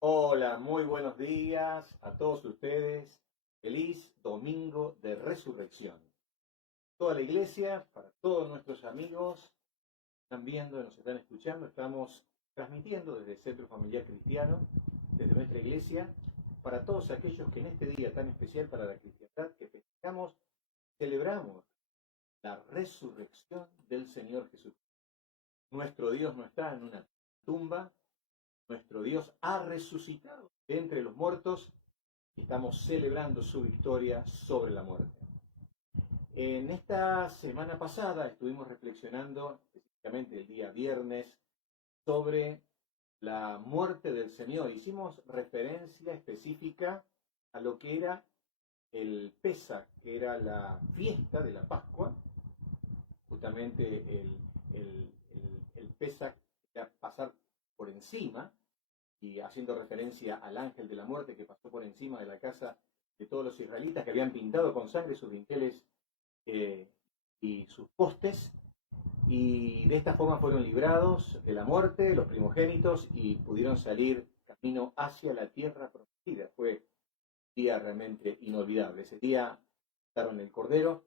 Hola, muy buenos días a todos ustedes. Feliz domingo de resurrección. Toda la iglesia, para todos nuestros amigos que están viendo y nos están escuchando, estamos transmitiendo desde el Centro Familiar Cristiano, desde nuestra iglesia, para todos aquellos que en este día tan especial para la cristiandad que festejamos, celebramos la resurrección del Señor Jesús. Nuestro Dios no está en una tumba, nuestro Dios ha resucitado de entre los muertos. Estamos celebrando su victoria sobre la muerte. En esta semana pasada estuvimos reflexionando, específicamente el día viernes, sobre la muerte del Señor. Hicimos referencia específica a lo que era el Pesaj, que era la fiesta de la Pascua. Justamente el Pesaj era pasar por encima, y haciendo referencia al ángel de la muerte que pasó por encima de la casa de todos los israelitas que habían pintado con sangre sus dinteles y sus postes, y de esta forma fueron librados de la muerte los primogénitos y pudieron salir camino hacia la tierra prometida. Fue un día realmente inolvidable. Ese día mataron el cordero,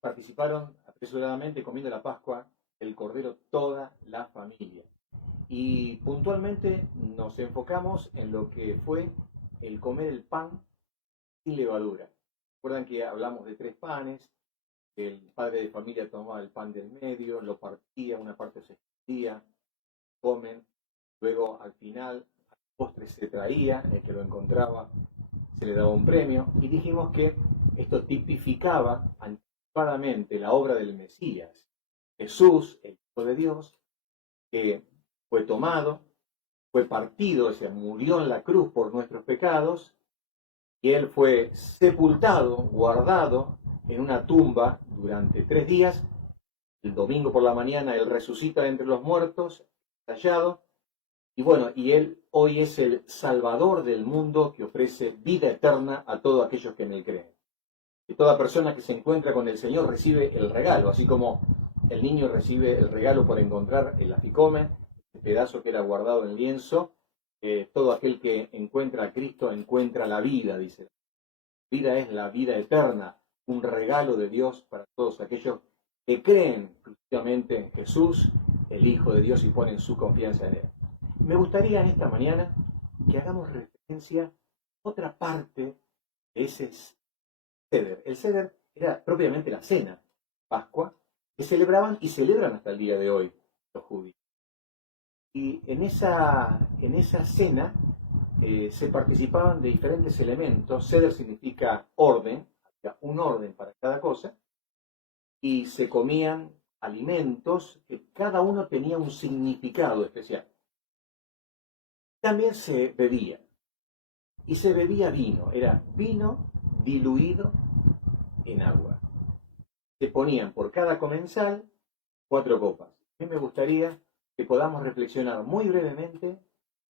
participaron apresuradamente comiendo la Pascua, el cordero, toda la familia. Y puntualmente nos enfocamos en lo que fue el comer el pan sin levadura. Recuerdan que hablamos de 3 panes, el padre de familia tomaba el pan del medio, lo partía, una parte se extendía, comen, luego al final, al postre se traía, el que lo encontraba se le daba un premio, y dijimos que esto tipificaba anticipadamente la obra del Mesías, Jesús, el Hijo de Dios, que fue tomado, fue partido, o sea, murió en la cruz por nuestros pecados, y él fue sepultado, guardado en una tumba durante 3 días. El domingo por la mañana él resucita de entre los muertos, tallado, y bueno, y él hoy es el Salvador del mundo que ofrece vida eterna a todos aquellos que en él creen. Y toda persona que se encuentra con el Señor recibe el regalo, así como el niño recibe el regalo por encontrar el aficome, el pedazo que era guardado en lienzo. Todo aquel que encuentra a Cristo encuentra la vida, dice. La vida es la vida eterna, un regalo de Dios para todos aquellos que creen exclusivamente en Jesús, el Hijo de Dios, y ponen su confianza en Él. Me gustaría en esta mañana que hagamos referencia a otra parte de ese Seder. El Seder era propiamente la cena, Pascua, que celebraban y celebran hasta el día de hoy los judíos. Y en esa cena se participaban de diferentes elementos. Seder significa orden, un orden para cada cosa, y se comían alimentos que cada uno tenía un significado especial. También se bebía, y se bebía vino, era vino diluido en agua. Se ponían por cada comensal 4 copas. A mí me gustaría que podamos reflexionar muy brevemente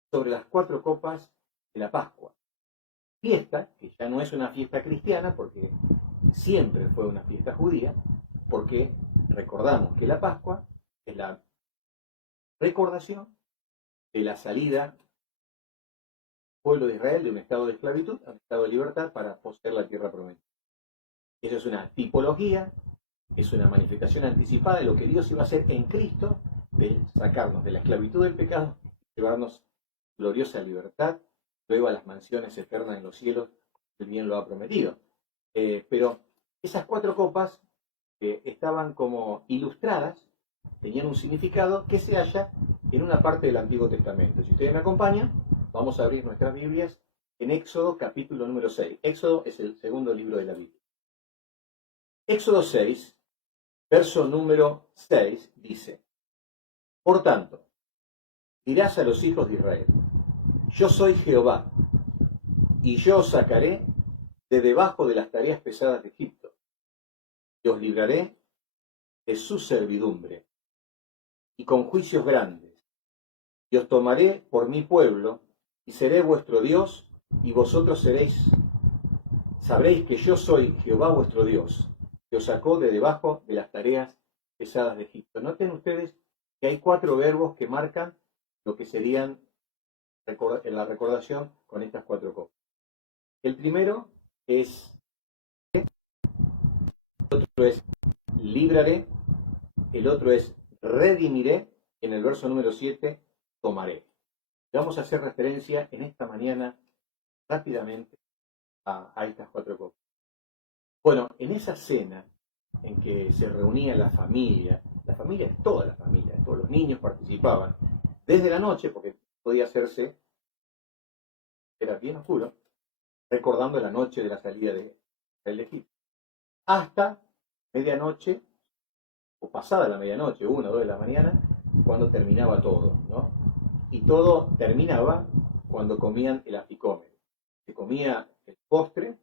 sobre las 4 copas de la Pascua. Fiesta, que ya no es una fiesta cristiana, porque siempre fue una fiesta judía, porque recordamos que la Pascua es la recordación de la salida del pueblo de Israel de un estado de esclavitud a un estado de libertad para poseer la tierra prometida. Eso es una tipología, es una manifestación anticipada de lo que Dios iba a hacer en Cristo, de sacarnos de la esclavitud del pecado, llevarnos gloriosa libertad, luego a las mansiones eternas en los cielos, que bien lo ha prometido. Pero esas 4 copas estaban como ilustradas, tenían un significado que se halla en una parte del Antiguo Testamento. Si ustedes me acompañan, vamos a abrir nuestras Biblias en Éxodo capítulo número 6. Éxodo es el segundo libro de la Biblia. Éxodo 6, verso número 6, dice: Por tanto, dirás a los hijos de Israel: Yo soy Jehová, y yo os sacaré de debajo de las tareas pesadas de Egipto, y os libraré de su servidumbre, y con juicios grandes, y os tomaré por mi pueblo, y seré vuestro Dios, y vosotros sabréis que yo soy Jehová vuestro Dios, que os sacó de debajo de las tareas pesadas de Egipto. Noten ustedes que hay 4 verbos que marcan lo que serían en la recordación con estas 4 copas. El primero es, el otro es libraré, el otro es redimiré, y en el verso número 7, tomaré. Vamos a hacer referencia en esta mañana rápidamente a estas 4 copas. Bueno, en esa cena en que se reunía la familia es toda la familia, todos los niños participaban, desde la noche, porque podía hacerse, era bien oscuro, recordando la noche de la salida de Egipto, hasta medianoche, o pasada la medianoche, 1 o 2 de la mañana, cuando terminaba todo, ¿no? Y todo terminaba cuando comían el aficómeno. Se comía el postre,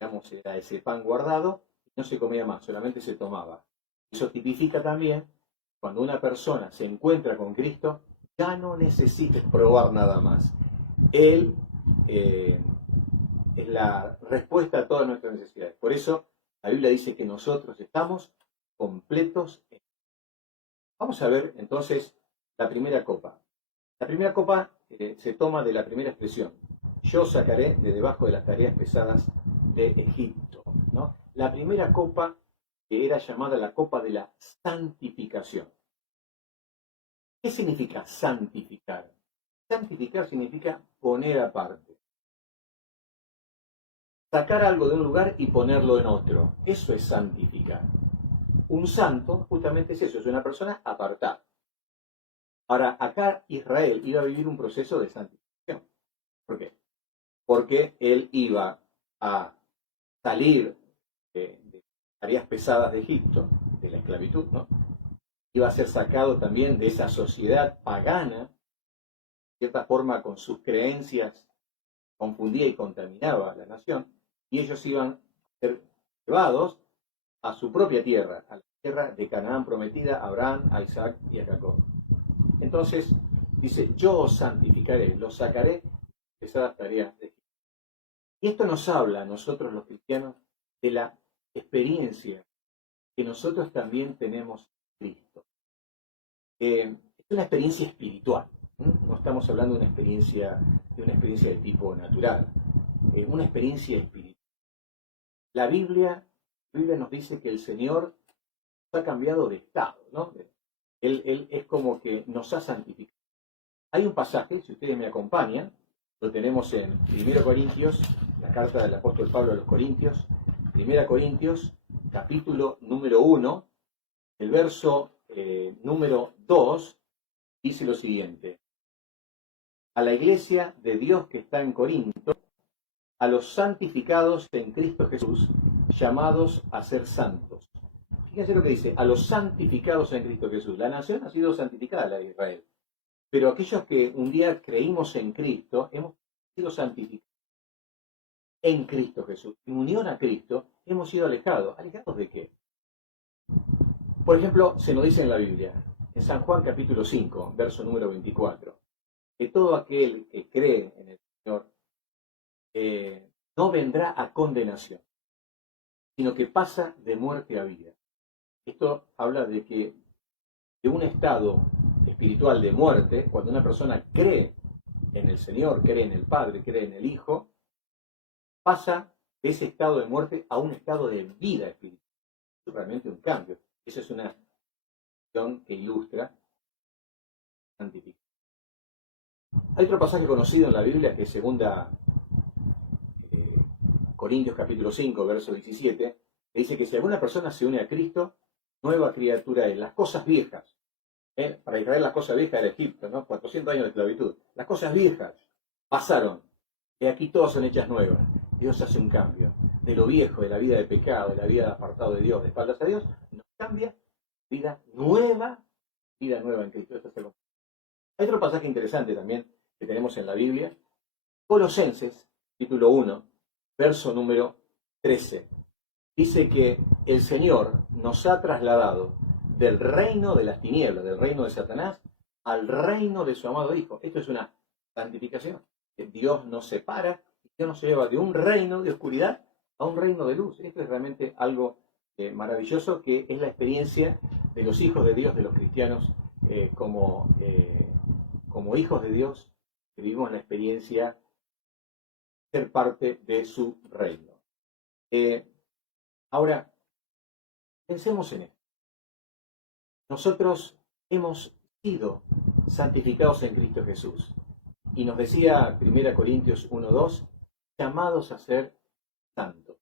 digamos, era ese pan guardado, y no se comía más, solamente se tomaba. Eso tipifica también cuando una persona se encuentra con Cristo, ya no necesita probar nada más. Él es la respuesta a todas nuestras necesidades. Por eso la Biblia dice que nosotros estamos completos. Vamos a ver entonces la primera copa. La primera copa se toma de la primera expresión. Yo sacaré de debajo de las tareas pesadas de Egipto, ¿no? La primera copa que era llamada la copa de la santificación. ¿Qué significa santificar? Santificar significa poner aparte. Sacar algo de un lugar y ponerlo en otro. Eso es santificar. Un santo justamente es eso, es una persona apartada. Ahora, acá Israel iba a vivir un proceso de santificación. ¿Por qué? Porque él iba a salir de tareas pesadas de Egipto, de la esclavitud, ¿no? Iba a ser sacado también de esa sociedad pagana, de cierta forma con sus creencias confundía y contaminaba a la nación, y ellos iban a ser llevados a su propia tierra, a la tierra de Canaán prometida a Abraham, a Isaac y a Jacob. Entonces dice, yo os santificaré, los sacaré de pesadas tareas de Egipto. Y esto nos habla a nosotros los cristianos de la experiencia que nosotros también tenemos en Cristo. Es una experiencia espiritual, no estamos hablando de una experiencia de tipo natural, una experiencia espiritual. La Biblia nos dice que el Señor nos ha cambiado de estado, ¿no? Él es como que nos ha santificado. Hay un pasaje, si ustedes me acompañan, lo tenemos en 1 Corintios, la carta del apóstol Pablo a los Corintios, 1 Corintios, capítulo número 1, el verso número 2, dice lo siguiente. A la iglesia de Dios que está en Corinto, a los santificados en Cristo Jesús, llamados a ser santos. Fíjense lo que dice, a los santificados en Cristo Jesús. La nación ha sido santificada, la de Israel. Pero aquellos que un día creímos en Cristo, hemos sido santificados en Cristo Jesús. En unión a Cristo, hemos sido alejados. ¿Alejados de qué? Por ejemplo, se nos dice en la Biblia, en San Juan capítulo 5, verso número 24, que todo aquel que cree en el Señor no vendrá a condenación, sino que pasa de muerte a vida. Esto habla de que de un estado espiritual de muerte, cuando una persona cree en el Señor, cree en el Padre, cree en el Hijo, pasa de ese estado de muerte a un estado de vida espiritual. Es realmente un cambio. Esa es una cuestión que ilustra la santificación. Hay otro pasaje conocido en la Biblia que es 2 Corintios capítulo 5, verso 17, que dice que si alguna persona se une a Cristo, nueva criatura es. Las cosas viejas, para Israel las cosas viejas era Egipto, ¿no? 400 años de esclavitud. Las cosas viejas pasaron, y aquí todas son hechas nuevas. Dios hace un cambio. De lo viejo, de la vida de pecado, de la vida de apartado de Dios, de espaldas a Dios, nos cambia vida nueva en Cristo. Hay otro pasaje interesante también que tenemos en la Biblia, Colosenses, capítulo 1, verso número 13. Dice que el Señor nos ha trasladado del reino de las tinieblas, del reino de Satanás, al reino de su amado Hijo. Esto es una santificación. Dios nos separa, Dios nos lleva de un reino de oscuridad a un reino de luz. Esto es realmente algo maravilloso, que es la experiencia de los hijos de Dios, de los cristianos, como hijos de Dios, que vivimos la experiencia de ser parte de su reino. Ahora, pensemos en esto. Nosotros hemos sido santificados en Cristo Jesús. Y nos decía 1 Corintios 1:2, llamados a ser santos.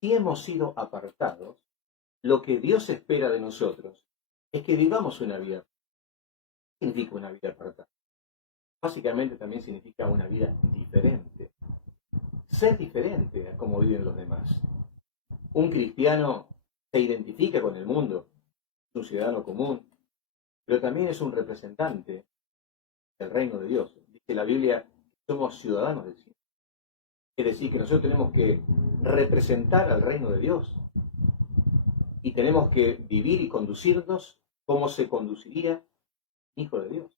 Si hemos sido apartados, lo que Dios espera de nosotros es que vivamos una vida. ¿Qué significa una vida apartada? Básicamente también significa una vida diferente. Ser diferente a cómo viven los demás. Un cristiano se identifica con el mundo, es un ciudadano común, pero también es un representante del reino de Dios. Dice la Biblia, somos ciudadanos del cielo. Es decir, que nosotros tenemos que representar al reino de Dios y tenemos que vivir y conducirnos como se conduciría un hijo de Dios.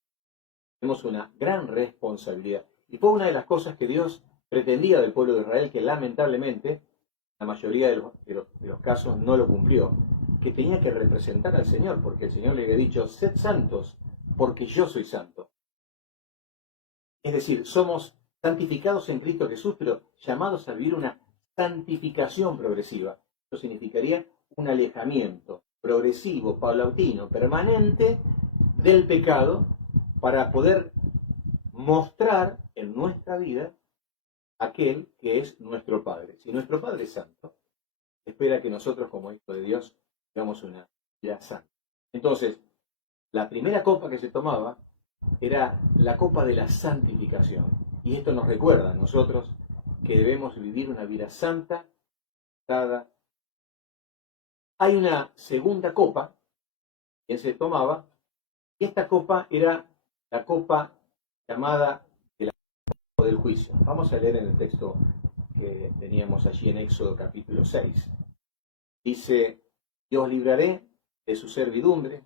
Tenemos una gran responsabilidad. Y fue una de las cosas que Dios pretendía del pueblo de Israel, que lamentablemente la mayoría de los casos no lo cumplió, que tenía que representar al Señor, porque el Señor le había dicho, sed santos, porque yo soy santo. Es decir, somos santificados en Cristo Jesús, pero llamados a vivir una santificación progresiva. Eso significaría un alejamiento progresivo, paulatino, permanente del pecado, para poder mostrar en nuestra vida aquel que es nuestro Padre. Si nuestro Padre es santo, espera que nosotros como hijos de Dios tengamos una vida santa. Entonces, la primera copa que se tomaba era la copa de la santificación. Y esto nos recuerda a nosotros que debemos vivir una vida santa. Hay una segunda copa que se tomaba, y esta copa era la copa llamada del juicio. Vamos a leer en el texto que teníamos allí en Éxodo capítulo 6. Dice, y os libraré de su servidumbre,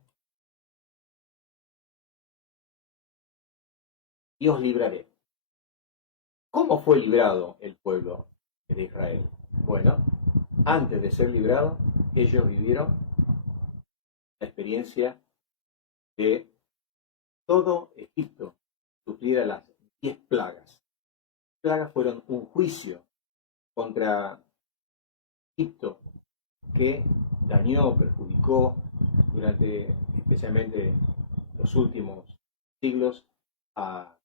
y os libraré. ¿Cómo fue librado el pueblo de Israel? Bueno, antes de ser librado, ellos vivieron la experiencia de todo Egipto sufriera las 10 plagas. Las plagas fueron un juicio contra Egipto que dañó, perjudicó durante especialmente los últimos siglos al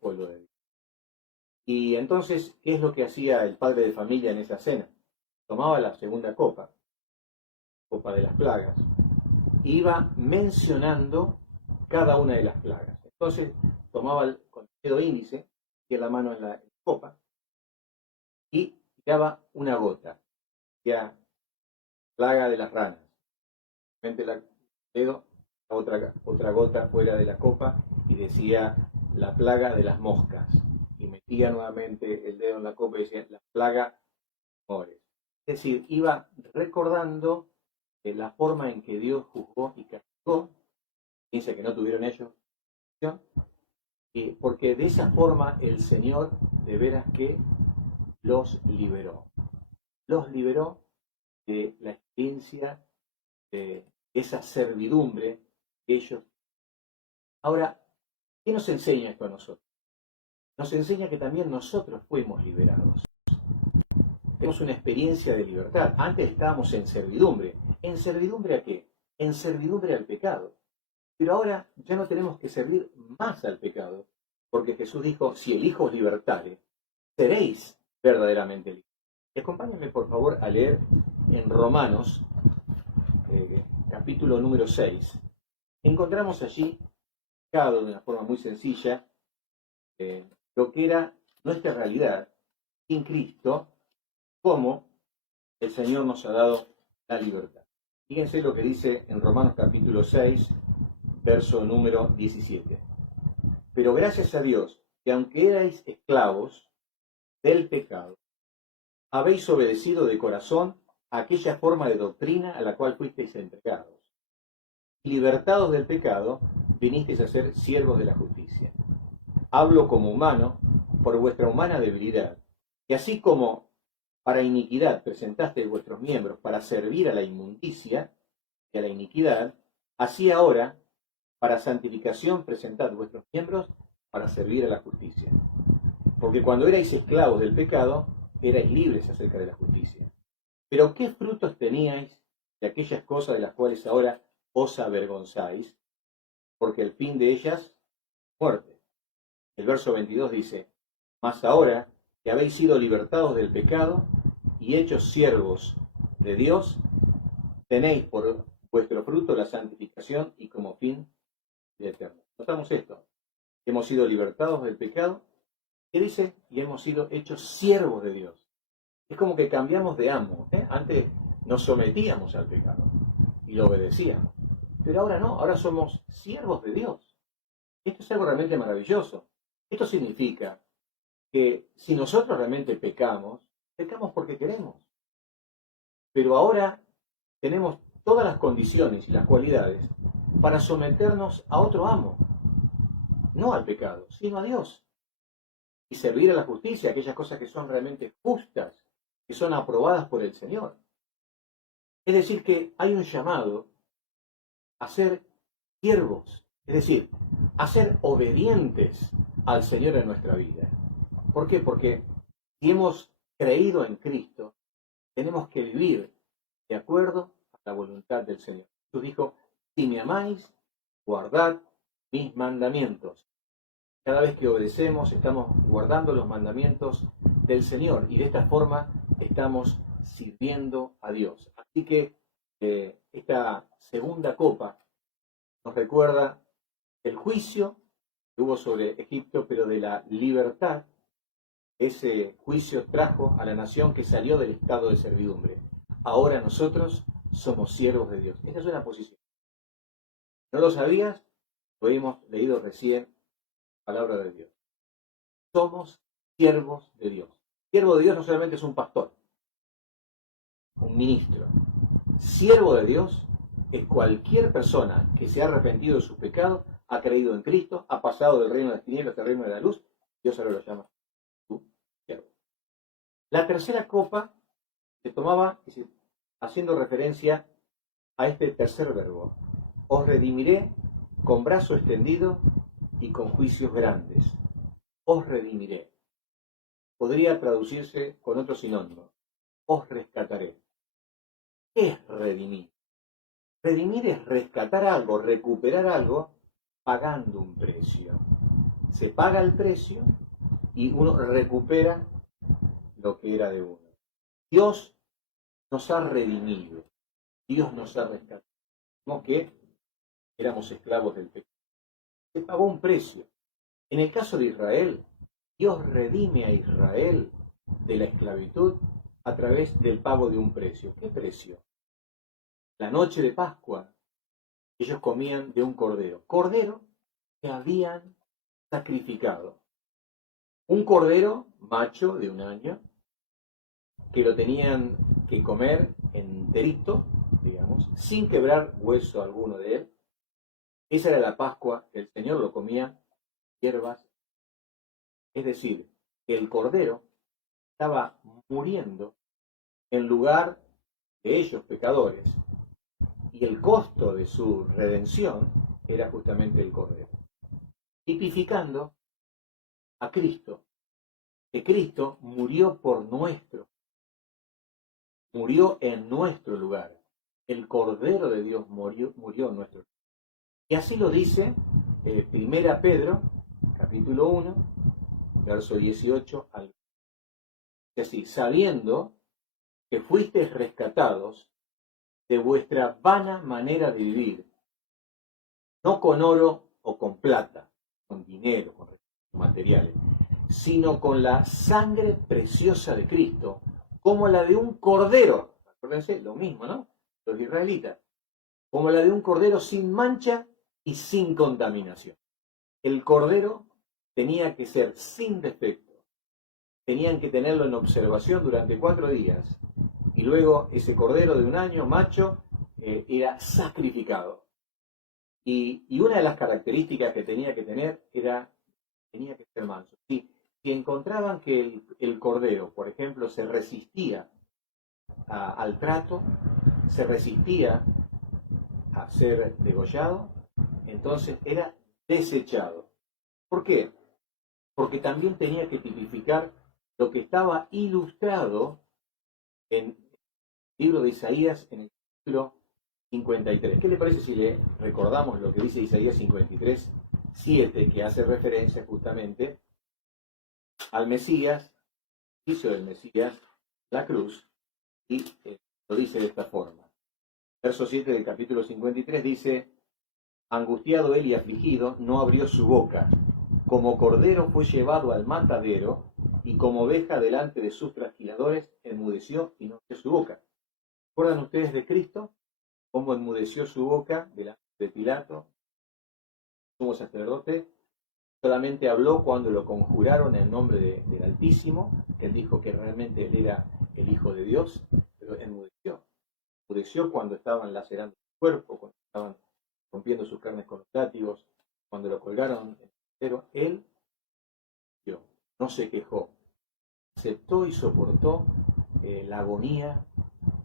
pueblo de Dios. Y entonces, ¿qué es lo que hacía el padre de familia en esa cena? Tomaba la segunda copa de las plagas, e iba mencionando cada una de las plagas. Entonces, tomaba con el dedo índice, y la mano en la copa, y tiraba una gota, ya plaga de las ranas. El dedo, otra gota fuera de la copa, y decía la plaga de las moscas. Y metía nuevamente el dedo en la copa y decía la plaga de mores. Es decir, iba recordando la forma en que Dios juzgó y castigó, dice que no tuvieron ellos, porque de esa forma el Señor de veras que los liberó. Los liberó de la experiencia de esa servidumbre que ellos. Ahora, ¿qué nos enseña esto a nosotros? Nos enseña que también nosotros fuimos liberados. Tenemos una experiencia de libertad. Antes estábamos en servidumbre. ¿En servidumbre a qué? En servidumbre al pecado. Pero ahora ya no tenemos que servir más al pecado, porque Jesús dijo, si el Hijo os libertare, seréis verdaderamente libres. Y acompáñenme por favor a leer en Romanos, capítulo número 6. Encontramos allí, de una forma muy sencilla, lo que era nuestra realidad sin Cristo, cómo el Señor nos ha dado la libertad. Fíjense lo que dice en Romanos capítulo 6, verso número 17. Pero gracias a Dios, que aunque erais esclavos del pecado, habéis obedecido de corazón a aquella forma de doctrina a la cual fuisteis entregados. Y libertados del pecado, vinisteis a ser siervos de la justicia. Hablo como humano, por vuestra humana debilidad, y así como para iniquidad presentasteis vuestros miembros para servir a la inmundicia y a la iniquidad, así ahora para santificación presentad vuestros miembros para servir a la justicia. Porque cuando erais esclavos del pecado, erais libres acerca de la justicia. Pero ¿qué frutos teníais de aquellas cosas de las cuales ahora os avergonzáis? Porque el fin de ellas, muerte. El verso 22 dice, mas ahora que habéis sido libertados del pecado y hechos siervos de Dios, tenéis por vuestro fruto la santificación y como fin de eterno. Notamos esto. Hemos sido libertados del pecado, ¿qué dice? Y hemos sido hechos siervos de Dios. Es como que cambiamos de amo. Antes nos sometíamos al pecado y lo obedecíamos. Pero ahora no, ahora somos siervos de Dios. Esto es algo realmente maravilloso. Esto significa que si nosotros realmente pecamos, pecamos porque queremos. Pero ahora tenemos todas las condiciones y las cualidades para someternos a otro amo. No al pecado, sino a Dios. Y servir a la justicia, aquellas cosas que son realmente justas, que son aprobadas por el Señor. Es decir, que hay un llamado a ser siervos, es decir, a ser obedientes al Señor en nuestra vida. ¿Por qué? Porque si hemos creído en Cristo, tenemos que vivir de acuerdo a la voluntad del Señor. Jesús dijo, si me amáis, guardad mis mandamientos. Cada vez que obedecemos, estamos guardando los mandamientos del Señor y de esta forma estamos sirviendo a Dios. Así que esta segunda copa nos recuerda el juicio que hubo sobre Egipto, pero de la libertad. Ese juicio trajo a la nación que salió del estado de servidumbre. Ahora nosotros somos siervos de Dios. Esta es una posición. ¿No lo sabías? Lo hemos leído recién. Palabra de Dios. Somos siervos de Dios. Siervo de Dios no solamente es un pastor, un ministro. Siervo de Dios es cualquier persona que se ha arrepentido de sus pecados, ha creído en Cristo, ha pasado del reino de las tinieblas al reino de la luz. Dios ahora lo llama su siervo. La tercera copa se tomaba haciendo referencia a este tercer verbo. Os redimiré con brazo extendido y con juicios grandes. Os redimiré. Podría traducirse con otro sinónimo. Os rescataré. ¿Qué es redimir? Redimir es rescatar algo, recuperar algo, pagando un precio. Se paga el precio y uno recupera lo que era de uno. Dios nos ha redimido. Dios nos ha rescatado. Como que éramos esclavos del pecado. Se pagó un precio. En el caso de Israel, Dios redime a Israel de la esclavitud a través del pago de un precio. ¿Qué precio? La noche de Pascua, ellos comían de un cordero. Cordero que habían sacrificado. Un cordero macho de 1 año, que lo tenían que comer enterito, digamos, sin quebrar hueso alguno de él. Esa era la Pascua, el Señor lo comía hierbas. Es decir, que el cordero estaba muriendo en lugar de ellos, pecadores, y el costo de su redención era justamente el cordero. Tipificando a Cristo, que Cristo murió por murió en nuestro lugar. El Cordero de Dios murió en nuestro lugar. Y así lo dice 1 Pedro, capítulo 1, verso 18 al 20. Es decir, sabiendo que fuisteis rescatados de vuestra vana manera de vivir, no con oro o con plata, con dinero, con materiales, sino con la sangre preciosa de Cristo, como la de un cordero. Acuérdense, lo mismo, ¿no? Los israelitas. Como la de un cordero sin mancha y sin contaminación. El cordero tenía que ser sin defecto. Tenían que tenerlo en observación durante 4 días. Y luego ese cordero de 1 año, macho, era sacrificado. Y una de las características que tenía que tener era, tenía que ser manso. Si encontraban que el cordero, por ejemplo, se resistía al trato, se resistía a ser degollado, entonces era desechado. ¿Por qué? Porque también tenía que tipificar lo que estaba ilustrado en el libro de Isaías en el capítulo 53. ¿Qué le parece si le recordamos lo que dice Isaías 53, 7, que hace referencia justamente al Mesías, el juicio del Mesías, la cruz, y lo dice de esta forma. Verso 7 del capítulo 53 dice: angustiado él y afligido, no abrió su boca. Como cordero fue llevado al matadero, y como oveja delante de sus trasquiladores, enmudeció y no abrió su boca. ¿Recuerdan ustedes de Cristo? Cómo enmudeció su boca delante de Pilato, sumo sacerdote. Solamente habló cuando lo conjuraron en nombre del Altísimo, que él dijo que realmente él era el Hijo de Dios, pero enmudeció. Enmudeció cuando estaban lacerando su cuerpo, cuando estaban rompiendo sus carnes con los látigos, cuando lo colgaron, pero él no se quejó, aceptó y soportó la agonía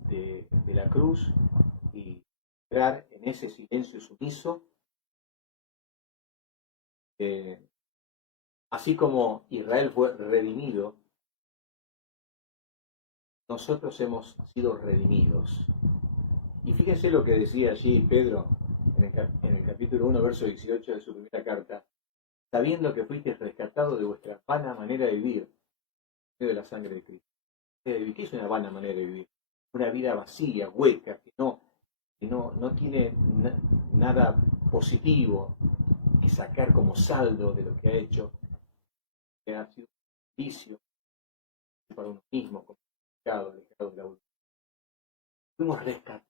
de la cruz y entrar en ese silencio sumiso. Así como Israel fue redimido, nosotros hemos sido redimidos. Y fíjense lo que decía allí Pedro en el capítulo 1, verso 18 de su primera carta: sabiendo que fuisteis rescatados de vuestra vana manera de vivir, de la sangre de Cristo. ¿Qué es una vana manera de vivir? Una vida vacía, hueca, que no tiene nada positivo que sacar como saldo de lo que ha hecho, que ha sido un vicio para uno mismo, como pecado, alejado de la voluntad. Fuimos rescatados,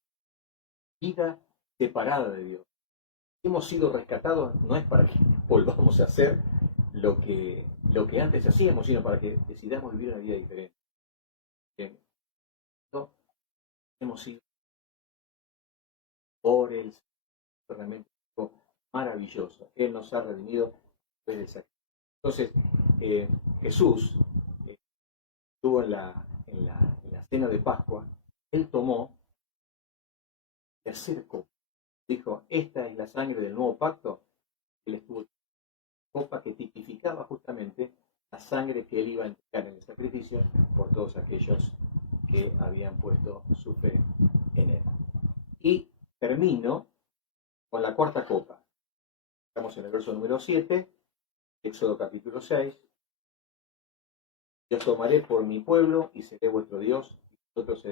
vida separada de Dios. Hemos sido rescatados no es para que volvamos a hacer lo que antes hacíamos, sino para que decidamos vivir una vida diferente. Hemos sido por el realmente maravilloso. Él nos ha redimido después del sacrificio. Entonces, Jesús estuvo en la cena de Pascua. Él tomó la tercera copa. Dijo: esta es la sangre del nuevo pacto. Él estuvo copa que tipificaba justamente la sangre que él iba a entregar en el sacrificio por todos aquellos que habían puesto su fe en él. Y termino con la cuarta copa. Estamos en el verso número 7, Éxodo capítulo 6. Yo os tomaré por mi pueblo y seré vuestro Dios, y vosotros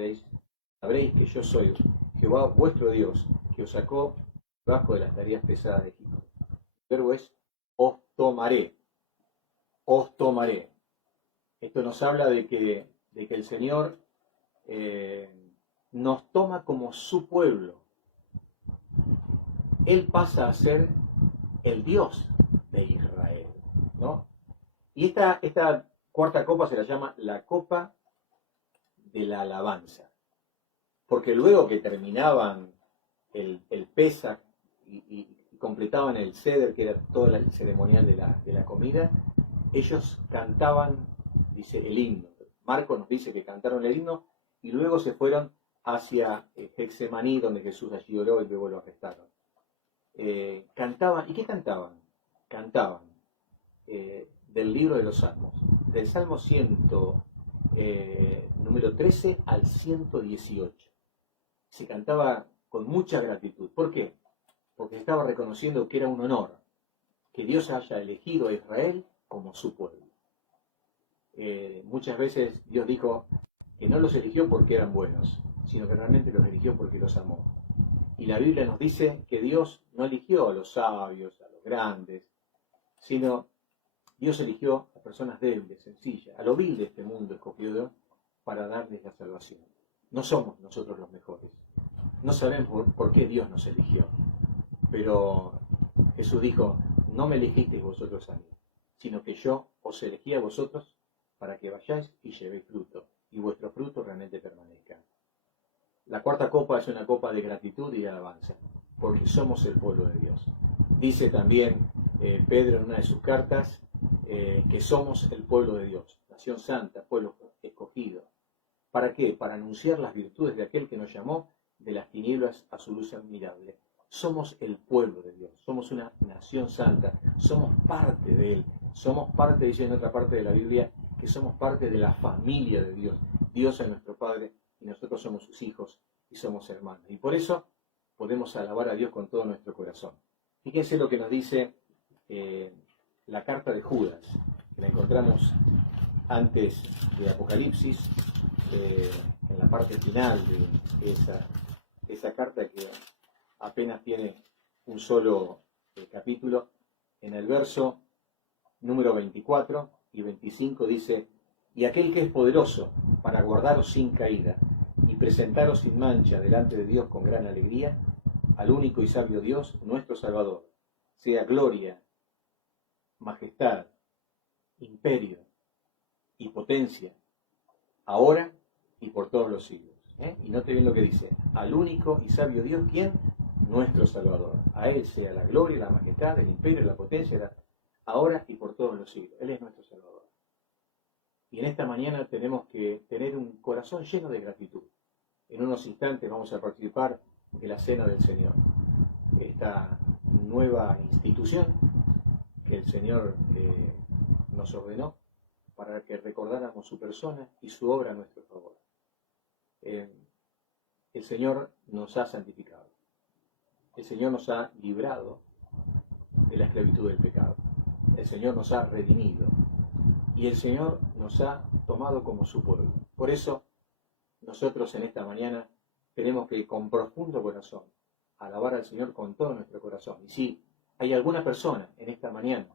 sabréis que yo soy Jehová vuestro Dios, que os sacó debajo de las tareas pesadas de Egipto. El verbo es os tomaré. Os tomaré. Esto nos habla de que el Señor nos toma como su pueblo. Él pasa a ser el Dios de Israel, ¿no? Y esta cuarta copa se la llama la copa de la alabanza, porque luego que terminaban el Pesaj y completaban el Seder, que era todo el ceremonial de la comida, ellos cantaban, dice, el himno. Marcos nos dice que cantaron el himno y luego se fueron hacia Getsemaní, donde Jesús allí oró y luego lo arrestaron. Cantaban, ¿y qué cantaban? Cantaban del libro de los Salmos, del Salmo número 13 al 118. Se cantaba con mucha gratitud. ¿Por qué? Porque estaba reconociendo que era un honor que Dios haya elegido a Israel como su pueblo. Muchas veces Dios dijo que no los eligió porque eran buenos, sino que realmente los eligió porque los amó. Y la Biblia nos dice que Dios no eligió a los sabios, a los grandes, sino Dios eligió a personas débiles, sencillas, a lo vil de este mundo escogido para darles la salvación. No somos nosotros los mejores. No sabemos por qué Dios nos eligió. Pero Jesús dijo: no me elegisteis vosotros a mí, sino que yo os elegí a vosotros para que vayáis y llevéis fruto, y vuestro fruto realmente permanezca. La cuarta copa es una copa de gratitud y de alabanza, porque somos el pueblo de Dios. Dice también Pedro en una de sus cartas que somos el pueblo de Dios, nación santa, pueblo escogido. ¿Para qué? Para anunciar las virtudes de aquel que nos llamó de las tinieblas a su luz admirable. somos el pueblo de Dios, somos una nación santa, somos parte de Él, somos parte, dice en otra parte de la Biblia, que somos parte de la familia de Dios. Dios es nuestro Padre y nosotros somos sus hijos y somos hermanos. Y por eso podemos alabar a Dios con todo nuestro corazón. Fíjense lo que nos dice la carta de Judas, que la encontramos antes de Apocalipsis, en la parte final de esa carta que apenas tiene un solo capítulo. En el verso número 24 y 25 dice: y aquel que es poderoso para guardaros sin caída y presentaros sin mancha delante de Dios con gran alegría, al único y sabio Dios, nuestro Salvador, sea gloria, majestad, imperio y potencia, ahora y por todos los siglos. Y note bien lo que dice: al único y sabio Dios, ¿quién? Nuestro Salvador. A Él sea la gloria, la majestad, el imperio, la potencia, ahora y por todos los siglos. Él es nuestro Salvador. Y en esta mañana tenemos que tener un corazón lleno de gratitud. En unos instantes vamos a participar de la Cena del Señor, esta nueva institución que el Señor nos ordenó para que recordáramos su persona y su obra a nuestro favor. El Señor nos ha santificado. El Señor nos ha librado de la esclavitud del pecado. El Señor nos ha redimido. Y el Señor nos ha tomado como su pueblo. Por eso, nosotros en esta mañana tenemos que, con profundo corazón, alabar al Señor con todo nuestro corazón. Y si hay alguna persona en esta mañana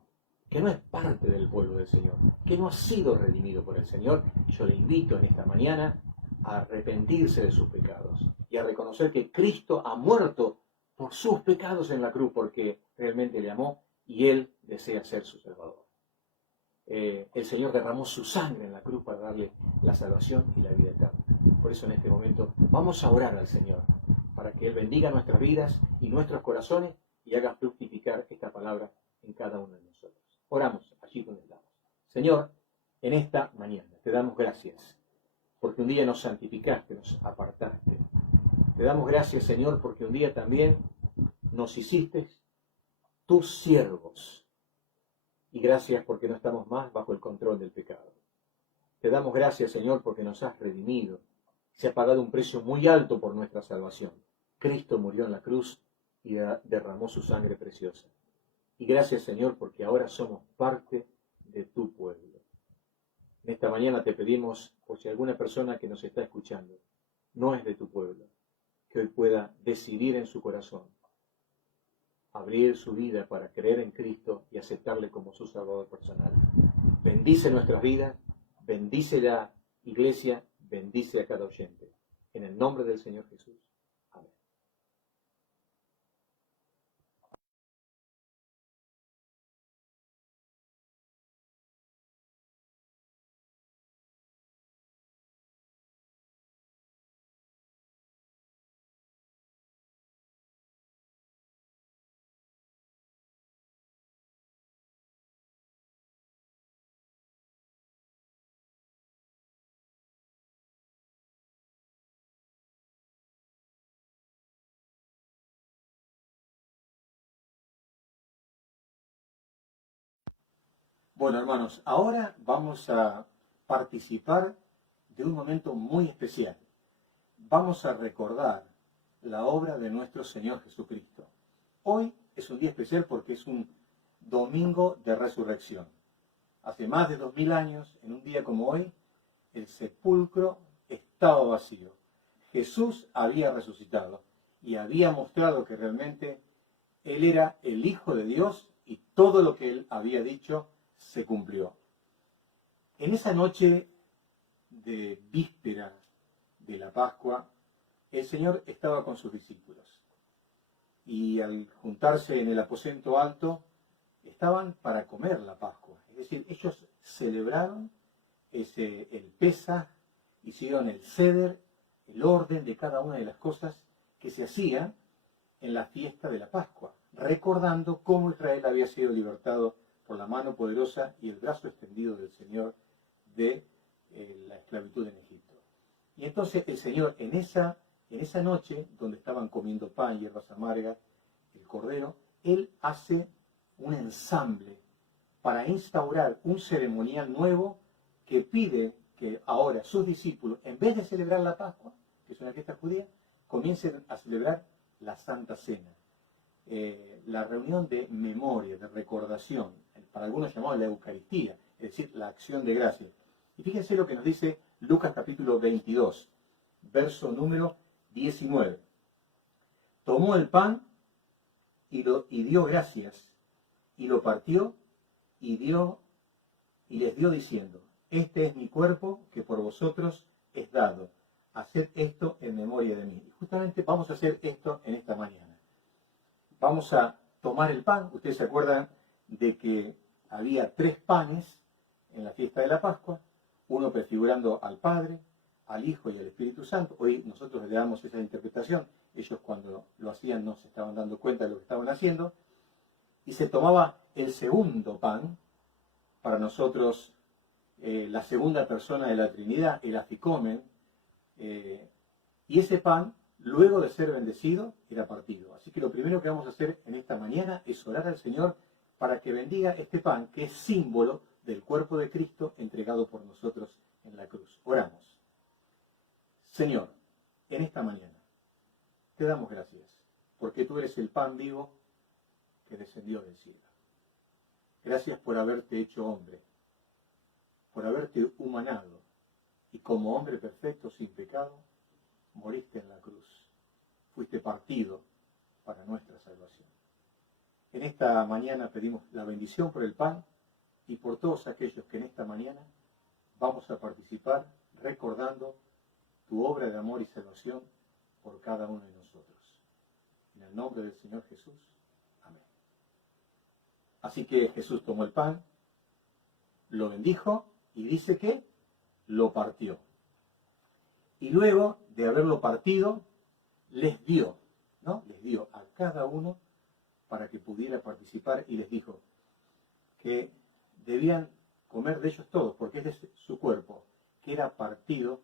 que no es parte del pueblo del Señor, que no ha sido redimido por el Señor, yo le invito en esta mañana a arrepentirse de sus pecados y a reconocer que Cristo ha muerto por sus pecados en la cruz, porque realmente le amó y Él desea ser su Salvador. El Señor derramó su sangre en la cruz para darle la salvación y la vida eterna. Por eso en este momento vamos a orar al Señor, para que Él bendiga nuestras vidas y nuestros corazones y haga fructificar esta palabra en cada uno de nosotros. Oramos allí donde estamos. Señor, en esta mañana te damos gracias, porque un día nos santificaste, nos apartaste. Te damos gracias, Señor, porque un día también nos hiciste tus siervos. Y gracias porque no estamos más bajo el control del pecado. Te damos gracias, Señor, porque nos has redimido. Se ha pagado un precio muy alto por nuestra salvación. Cristo murió en la cruz y derramó su sangre preciosa. Y gracias, Señor, porque ahora somos parte de tu pueblo. En esta mañana te pedimos, por si alguna persona que nos está escuchando no es de tu pueblo, que hoy pueda decidir en su corazón abrir su vida para creer en Cristo y aceptarle como su Salvador personal. Bendice nuestras vidas, bendice la iglesia, bendice a cada oyente. En el nombre del Señor Jesús. Amén. Bueno, hermanos, ahora vamos a participar de un momento muy especial. Vamos a recordar la obra de nuestro Señor Jesucristo. Hoy es un día especial porque es un domingo de resurrección. Hace más de 2000 años, en un día como hoy, el sepulcro estaba vacío. Jesús había resucitado y había mostrado que realmente Él era el Hijo de Dios y todo lo que Él había dicho se cumplió. En esa noche de víspera de la Pascua, el Señor estaba con sus discípulos. Y al juntarse en el aposento alto, estaban para comer la Pascua. Es decir, ellos celebraron el Pesaj, hicieron el Seder, el orden de cada una de las cosas que se hacían en la fiesta de la Pascua, recordando cómo Israel había sido libertado por la mano poderosa y el brazo extendido del Señor de la esclavitud en Egipto. Y entonces el Señor en esa noche, donde estaban comiendo pan, hierbas amargas, el Cordero, Él hace un ensamble para instaurar un ceremonial nuevo que pide que ahora sus discípulos, en vez de celebrar la Pascua, que es una fiesta judía, comiencen a celebrar la Santa Cena. La reunión de memoria, de recordación, para algunos llamada la Eucaristía, es decir, la acción de gracias. Y fíjense lo que nos dice Lucas capítulo 22, verso número 19. Tomó el pan y dio gracias, y lo partió y les dio diciendo: este es mi cuerpo que por vosotros es dado. Haced esto en memoria de mí. Y justamente vamos a hacer esto en esta mañana. Vamos a tomar el pan. Ustedes se acuerdan de que había 3 panes en la fiesta de la Pascua, uno prefigurando al Padre, al Hijo y al Espíritu Santo. Hoy nosotros le damos esa interpretación. Ellos cuando lo hacían no se estaban dando cuenta de lo que estaban haciendo. Y se tomaba el segundo pan, para nosotros la segunda persona de la Trinidad, el aficomen, y ese pan, luego de ser bendecido, era partido. Así que lo primero que vamos a hacer en esta mañana es orar al Señor para que bendiga este pan, que es símbolo del cuerpo de Cristo entregado por nosotros en la cruz. Oramos. Señor, en esta mañana te damos gracias, porque tú eres el pan vivo que descendió del cielo. Gracias por haberte hecho hombre, por haberte humanado, y como hombre perfecto, sin pecado, moriste en la cruz. Fuiste partido para nuestra salvación. En esta mañana pedimos la bendición por el pan y por todos aquellos que en esta mañana vamos a participar recordando tu obra de amor y salvación por cada uno de nosotros. En el nombre del Señor Jesús. Amén. Así que Jesús tomó el pan, lo bendijo y dice que lo partió. Y luego de haberlo partido, les dio, ¿no? Les dio a cada uno para que pudiera participar y les dijo que debían comer de ellos todos, porque ese es su cuerpo, que era partido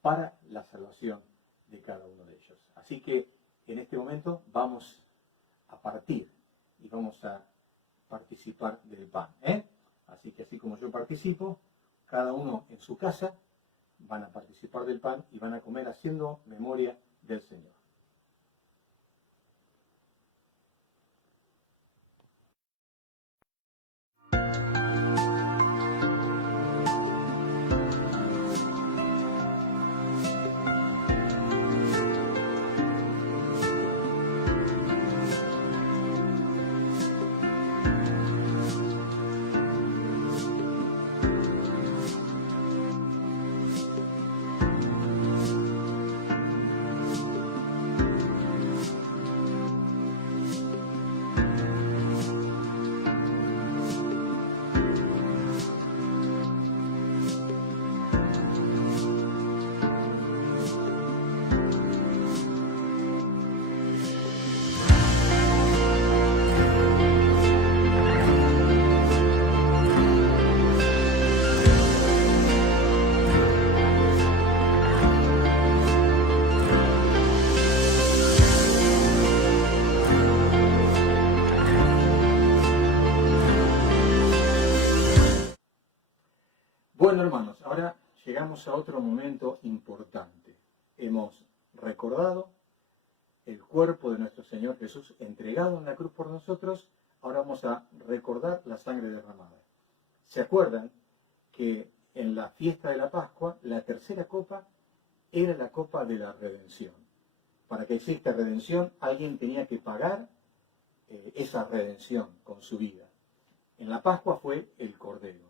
para la salvación de cada uno de ellos. Así que en este momento vamos a partir y vamos a participar del pan, Así que así como yo participo, cada uno en su casa van a participar del pan y van a comer haciendo memoria del Señor. Bueno, hermanos, ahora llegamos a otro momento importante. Hemos recordado el cuerpo de nuestro Señor Jesús entregado en la cruz por nosotros. Ahora vamos a recordar la sangre derramada. ¿Se acuerdan que en la fiesta de la Pascua la tercera copa era la copa de la redención? Para que exista redención, alguien tenía que pagar esa redención con su vida. En la Pascua fue el Cordero.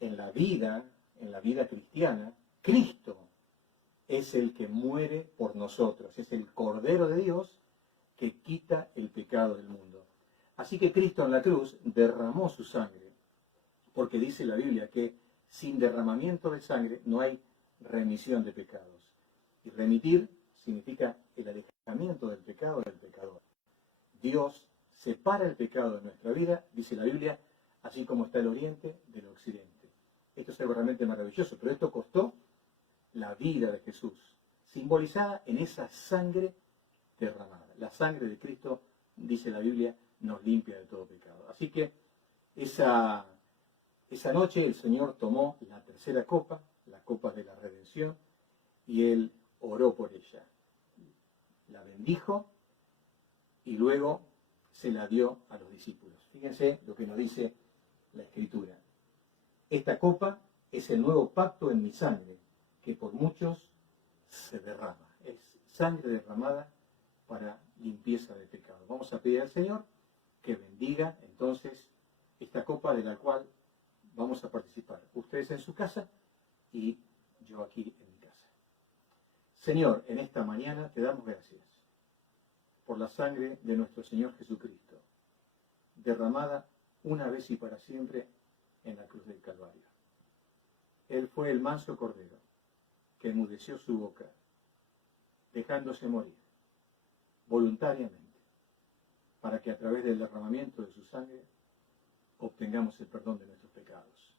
En la vida cristiana, Cristo es el que muere por nosotros, es el Cordero de Dios que quita el pecado del mundo. Así que Cristo en la cruz derramó su sangre, porque dice la Biblia que sin derramamiento de sangre no hay remisión de pecados. Y remitir significa el alejamiento del pecado del pecador. Dios separa el pecado de nuestra vida, dice la Biblia, así como está el oriente del occidente. Esto es algo realmente maravilloso, pero esto costó la vida de Jesús, simbolizada en esa sangre derramada. La sangre de Cristo dice la Biblia, nos limpia de todo pecado. Así que esa noche el Señor tomó la tercera copa, la copa de la redención, y Él oró por ella. La bendijo y luego se la dio a los discípulos. Fíjense lo que nos dice la Escritura. Esta copa es el nuevo pacto en mi sangre, que por muchos se derrama. Es sangre derramada para limpieza de pecado. Vamos a pedir al Señor que bendiga entonces esta copa de la cual vamos a participar. Ustedes en su casa y yo aquí en mi casa. Señor, en esta mañana te damos gracias por la sangre de nuestro Señor Jesucristo, derramada una vez y para siempre en la cruz del Calvario. Él fue el manso cordero que enmudeció su boca, dejándose morir voluntariamente, para que a través del derramamiento de su sangre obtengamos el perdón de nuestros pecados.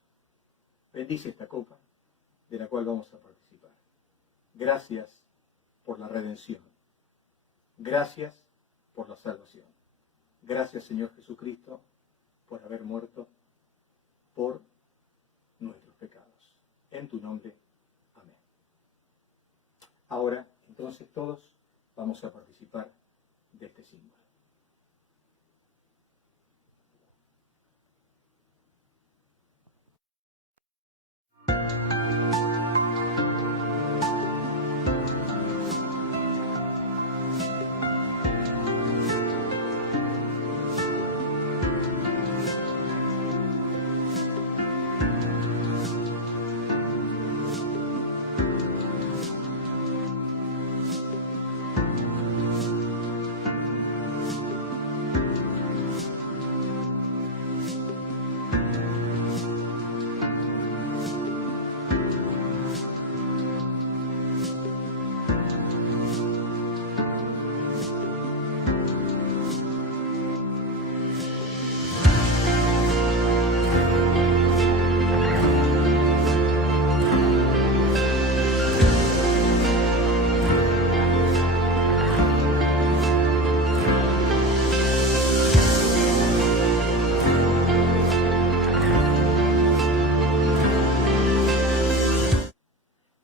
Bendice esta copa de la cual vamos a participar. Gracias por la redención. Gracias por la salvación. Gracias, Señor Jesucristo, por haber muerto por nuestros pecados. En tu nombre, amén. Ahora, entonces, todos vamos a participar de este símbolo.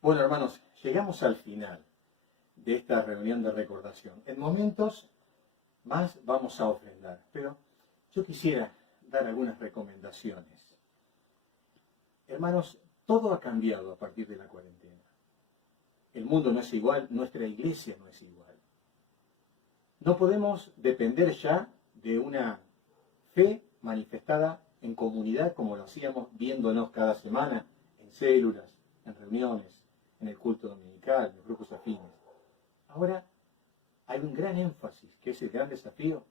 Bueno, hermanos, llegamos al final de esta reunión de recordación. En momentos más vamos a ofrendar, pero yo quisiera dar algunas recomendaciones. Hermanos, todo ha cambiado a partir de la cuarentena. El mundo no es igual, nuestra iglesia no es igual. No podemos depender ya de una fe manifestada en comunidad como lo hacíamos viéndonos cada semana en células, en reuniones, en el culto dominical, en los grupos afines. Ahora hay un gran énfasis, que es el gran desafío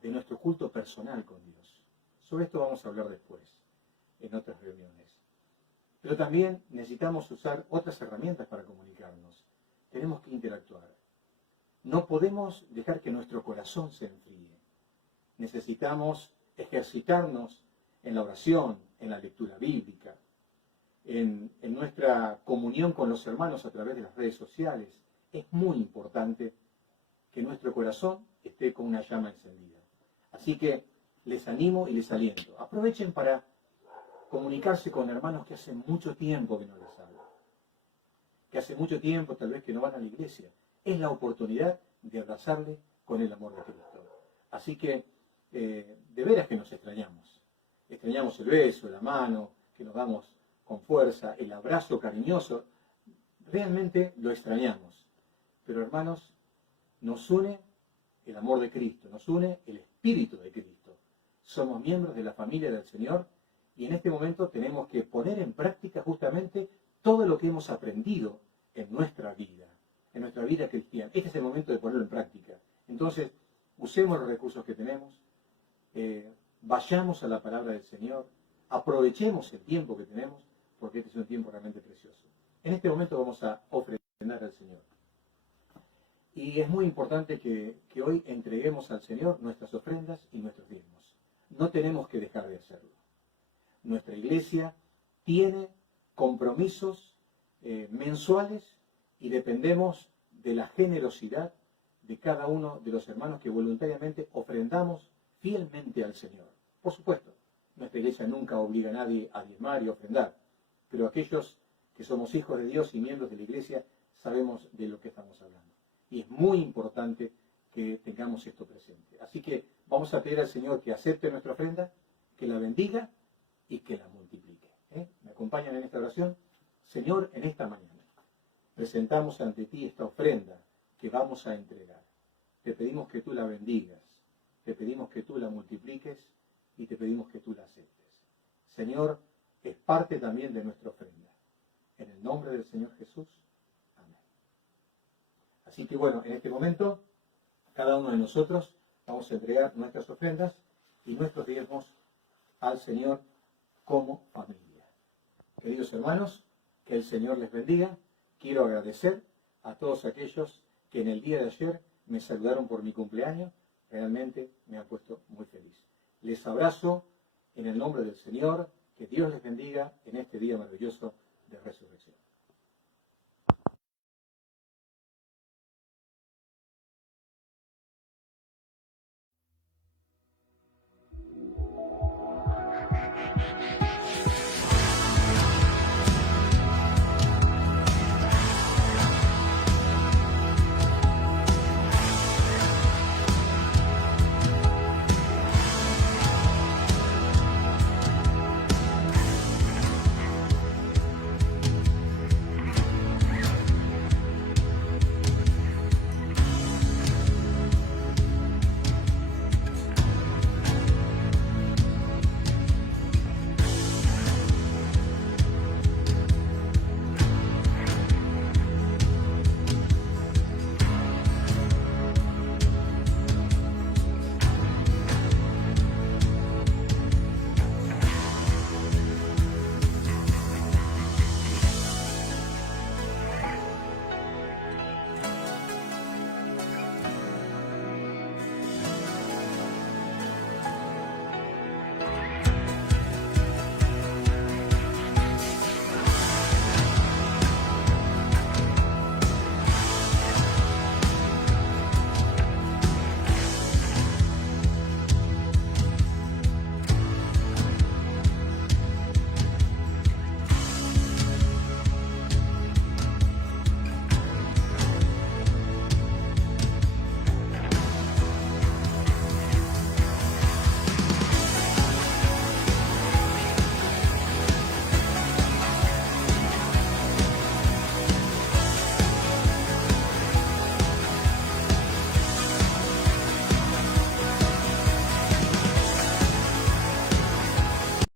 de nuestro culto personal con Dios. Sobre esto vamos a hablar después, en otras reuniones. Pero también necesitamos usar otras herramientas para comunicarnos. Tenemos que interactuar. No podemos dejar que nuestro corazón se enfríe. Necesitamos ejercitarnos en la oración, en la lectura bíblica, en nuestra comunión con los hermanos a través de las redes sociales. Es muy importante que nuestro corazón esté con una llama encendida. Así que les animo y les aliento. Aprovechen para comunicarse con hermanos que hace mucho tiempo que no les hablan, que hace mucho tiempo tal vez que no van a la iglesia. Es la oportunidad de abrazarle con el amor de Cristo. Así que de veras que nos extrañamos. Extrañamos el beso, la mano, que nos damos con fuerza, el abrazo cariñoso. Realmente lo extrañamos. Pero hermanos, nos une el amor de Cristo, nos une el Espíritu de Cristo. Somos miembros de la familia del Señor y en este momento tenemos que poner en práctica justamente todo lo que hemos aprendido en nuestra vida cristiana. Este es el momento de ponerlo en práctica. Entonces, usemos los recursos que tenemos, vayamos a la palabra del Señor, aprovechemos el tiempo que tenemos, porque este es un tiempo realmente precioso. En este momento vamos a ofrendar al Señor. Y es muy importante que hoy entreguemos al Señor nuestras ofrendas y nuestros diezmos. No tenemos que dejar de hacerlo. Nuestra iglesia tiene compromisos mensuales y dependemos de la generosidad de cada uno de los hermanos que voluntariamente ofrendamos fielmente al Señor. Por supuesto, nuestra iglesia nunca obliga a nadie a diezmar y ofrendar, pero aquellos que somos hijos de Dios y miembros de la iglesia sabemos de lo que estamos hablando. Y es muy importante que tengamos esto presente. Así que vamos a pedir al Señor que acepte nuestra ofrenda, que la bendiga y que la multiplique. ¿Me acompañan en esta oración? Señor, en esta mañana presentamos ante ti esta ofrenda que vamos a entregar. Te pedimos que tú la bendigas, te pedimos que tú la multipliques y te pedimos que tú la aceptes. Señor, es parte también de nuestra ofrenda. En el nombre del Señor Jesús. Amén. Así que bueno, en este momento, cada uno de nosotros vamos a entregar nuestras ofrendas y nuestros diezmos al Señor como familia. Queridos hermanos, que el Señor les bendiga. Quiero agradecer a todos aquellos que en el día de ayer me saludaron por mi cumpleaños. Realmente me han puesto muy feliz. Les abrazo en el nombre del Señor. Que Dios les bendiga en este día maravilloso